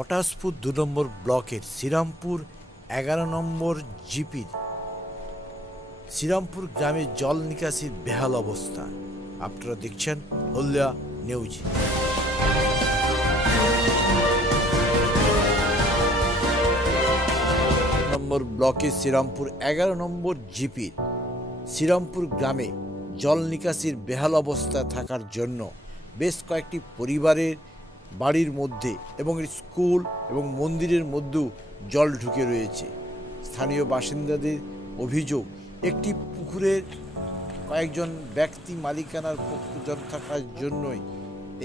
পটাশপুর ২ নম্বর ব্লকের শ্রীরামপুর ১১ নম্বর জিপির শ্রীরামপুর গ্রামে জল নিকাশির বেহাল অবস্থা। আপনারা দেখছেন হলদিয়া নিউজ। নম্বর ব্লকের শ্রীরামপুর ১১ নম্বর জিপির শ্রীরামপুর গ্রামে জল নিকাশির বেহাল অবস্থা থাকার জন্য বেশ কয়েকটি পরিবারের বাড়ির মধ্যে এবং স্কুল এবং মন্দিরের মধ্যেও জল ঢুকে রয়েছে। স্থানীয় বাসিন্দাদের অভিযোগ, একটি পুকুরের কয়েকজন ব্যক্তি মালিকানার পক্ষজন থাকার জন্যই,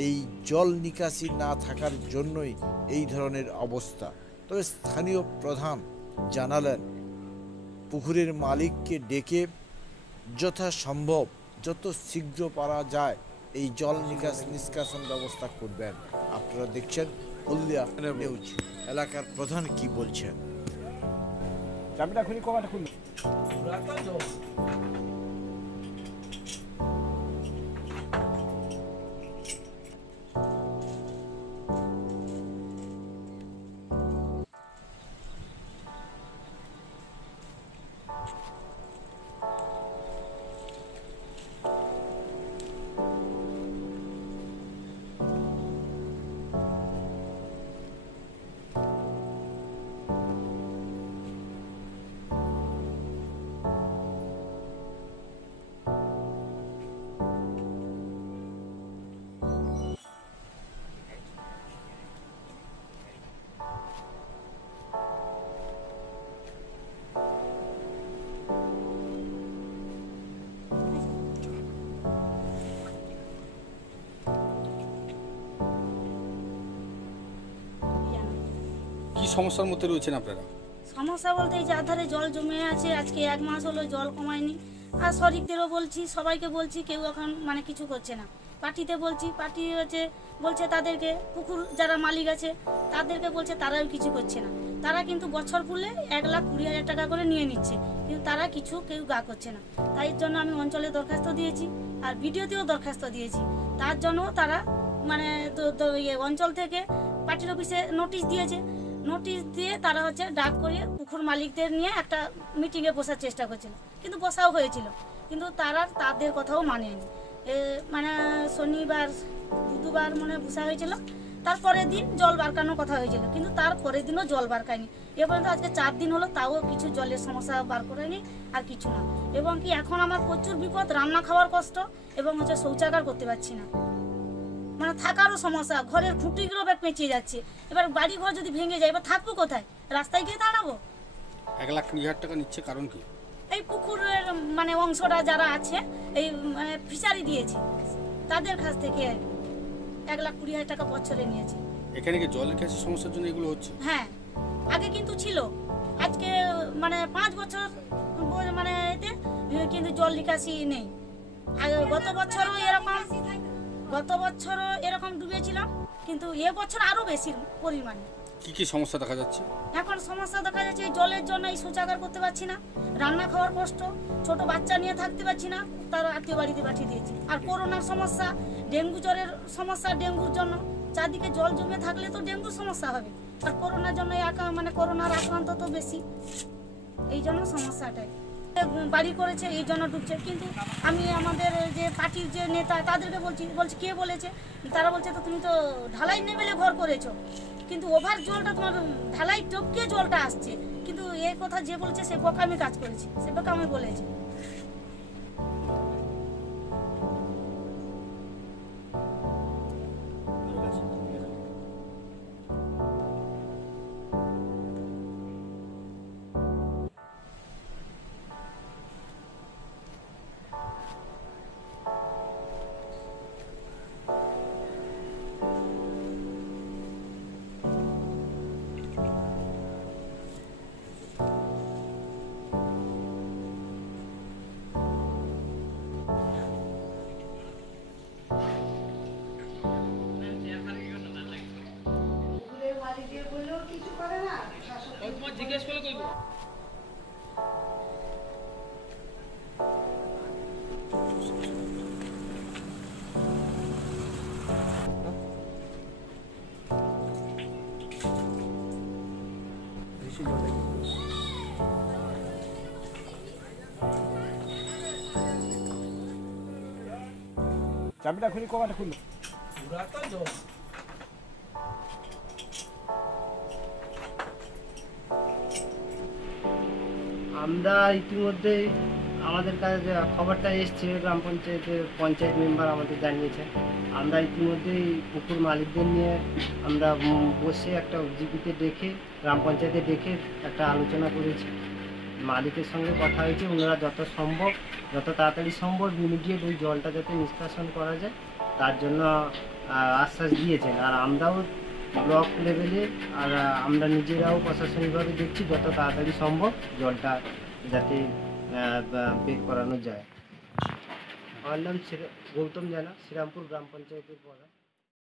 এই জল নিকাশি না থাকার জন্যই এই ধরনের অবস্থা। তবে স্থানীয় প্রধান জানালেন পুকুরের মালিককে ডেকে যথাসম্ভব যত শীঘ্র পারা যায় এই জল নিষ্কাশন ব্যবস্থা করবেন। আপনারা দেখছেন হলদিয়া নিউজ। এলাকার প্রধান কি বলছেন? কি সমস্যার মধ্যে রয়েছেন আপনারা? সমস্যা বলতে এই যে আধারে জল জমে আছে, আজকে ১ মাস হলো জল কমায়নি। আর শরিকদেরও বলছি, সবাইকে বলছি, কেউ এখন কিছু করছে না। পার্টিতে বলছি, পার্টি বলছে তাদেরকে, পুকুর যারা মালিক আছে তাদেরকে বলছে, তারাও কিছু করছে না। তারা কিন্তু বছর পুরলে ১,২০,০০০ টাকা করে নিয়ে নিচ্ছে, কিন্তু তারা কেউ গা করছে না। তাই জন্য আমি অঞ্চলে দরখাস্ত দিয়েছি আর ভিডিওতেও দরখাস্ত দিয়েছি। তার জন্য তারা অঞ্চল থেকে পার্টির অফিসে নোটিশ দিয়েছে। নোটিশ দিয়ে তারা ডাক করিয়ে পুকুর মালিকদের নিয়ে একটা মিটিংয়ে বসার চেষ্টা করছিল, কিন্তু বসাও হয়েছিল, কিন্তু তাদের কথাও মানেনি। শনিবার বুধবার বসা হয়েছিল, তারপরের দিন জল বারকানোর কথা হয়েছিল, কিন্তু তারপরের দিনও জল বারকায়নি। এ পর্যন্ত আজকে ৪ দিন হলো, তাও কিছু জলের সমস্যা বার করেনি আর কিছু না। এবং কি এখন আমার প্রচুর বিপদ, রান্না খাওয়ার কষ্ট এবং শৌচাগার করতে পারছি না, থাকারও সমস্যা। ঘরের খুঁটিগুলো পেঁচিয়ে যাচ্ছে। এবার বাড়ি ঘর যদি ভেঙে যায়, এবার থাকবো কোথায়? রাস্তায় গিয়ে দাঁড়াবো। ১,২০,০০০ টাকা নিচ্ছে, কারণ কি? এই পুকুরের অংশটা যারা আছে, এই ফিশারি দিয়েছে, তাদের কাছ থেকে ১,২০,০০০ টাকা বছরে নিয়েছে। এখানে কি জল নিকাশি সমস্যার জন্য এগুলো হচ্ছে? হ্যাঁ, আগে কিন্তু ছিল। আজকে ৫ বছর এতে কিন্তু জল নিকাশি নেই। আর গত বছরও এরকম ডুবেছিলাম, কিন্তু এবছর আরো বেশি পরিমাণে। কি সমস্যা দেখা যাচ্ছে? এখন সমস্যা দেখা যাচ্ছে জলের জন্য এই শৌচাগার করতে পারছি না, রান্না খাওয়ার কষ্ট, ছোট বাচ্চা নিয়ে থাকতে পারছি না, তার আত্মীয় বাড়িতে পাঠিয়ে দিয়েছি। আর করোনার সমস্যা, ডেঙ্গু জ্বরের সমস্যা। ডেঙ্গুর জন্য চারদিকে জল জমে থাকলে তো ডেঙ্গুর সমস্যা হবে, আর করোনার জন্য করোনার আক্রান্ত তো বেশি। এই জন্য সমস্যাটাই বাড়ি করেছে, এই জন্য ডুবছে। কিন্তু আমি আমাদের যে পার্টির যে নেতা তাদেরকে বলছি কে বলেছে? তারা বলছে তো তুমি তো ঢালাই নেবেলে ঘর করেছো, কিন্তু ওভার জলটা তোমার ঢালাই টপকে জলটা আসছে। কিন্তু এই কথা যে বলছে সে বোকামি কাজ করেছে, সে বোকামি বলেছে। জিজ্ঞেস করলে কইব। সেই জলটা কি চাবিটা খুলি, কবাটা খুললো। আমরা ইতিমধ্যেই আমাদের কাছে যে খবরটা এসছে গ্রাম পঞ্চায়েতের পঞ্চায়েত মেম্বার আমাদের জানিয়েছে। আমরা ইতিমধ্যেই পুকুর মালিকদের নিয়ে আমরা বসে একটা জিপিতে ডেকে গ্রাম পঞ্চায়েতে ডেকে একটা আলোচনা করেছি। মালিকের সঙ্গে কথা হয়েছে, ওনারা যত তাড়াতাড়ি সম্ভব ইমিডিয়েট ওই জলটা যাতে নিষ্কাশন করা যায় তার জন্য আশ্বাস দিয়েছেন। আর আমরাও ব্লক লেভেলে আর আমরা নিজেরাও প্রশাসনিকভাবে দেখছি যত তাড়াতাড়ি সম্ভব জলটা যাতে বের করানো যায়। আমার নাম গৌতম জানা, শ্রীরামপুর গ্রাম পঞ্চায়েতের প্রধান।